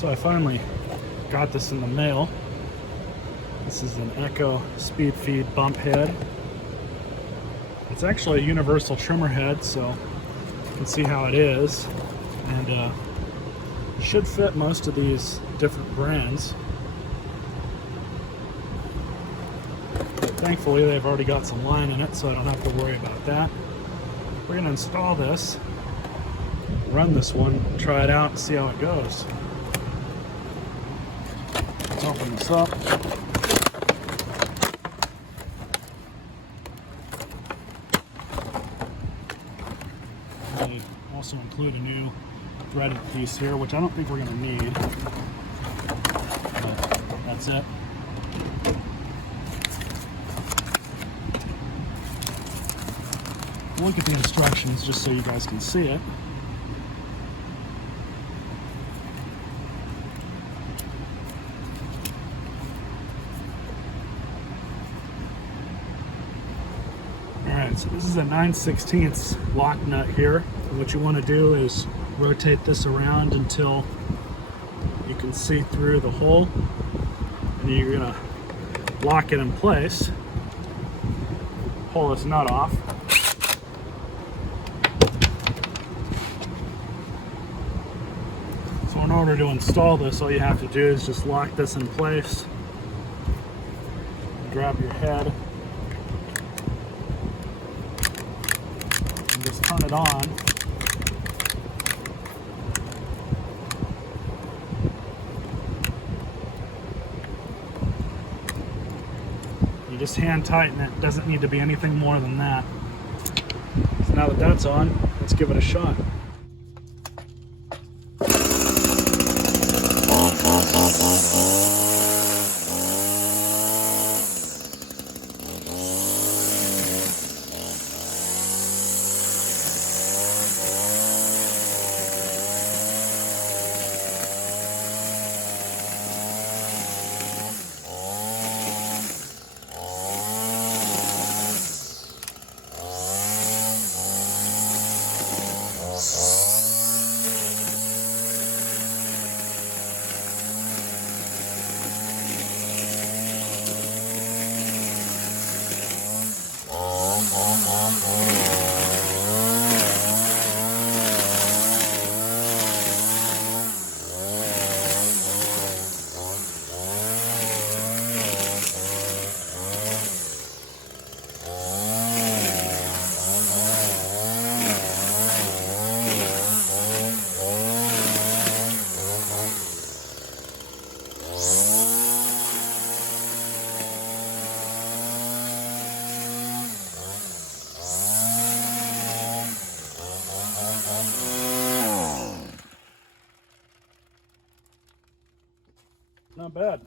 So I finally got this in the mail. This is an Echo Speed Feed bump head. It's actually a universal trimmer head, so you can see how it is, and should fit most of these different brands. Thankfully, they've already got some line in it, so I don't have to worry about that. We're going to install this, run this one, try it out, and see how it goes. Let's open this up. They also include a new threaded piece here, which I don't think we're going to need, but that's it. Look at the instructions just so you guys can see it. Alright, so this is a 9/16 lock nut here. And what you want to do is rotate this around until you can see through the hole, and you're going to lock it in place. Pull this nut off. So in order to install this, all you have to do is just lock this in place, grab your head, and just turn it on. You just hand tighten it. Doesn't need to be anything more than that. So now that that's on, let's give it a shot. Not bad.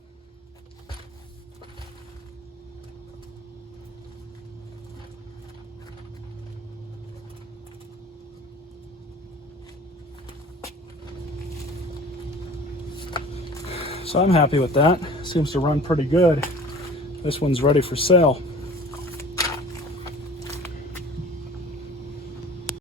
So I'm happy with that. Seems to run pretty good. This one's ready for sale.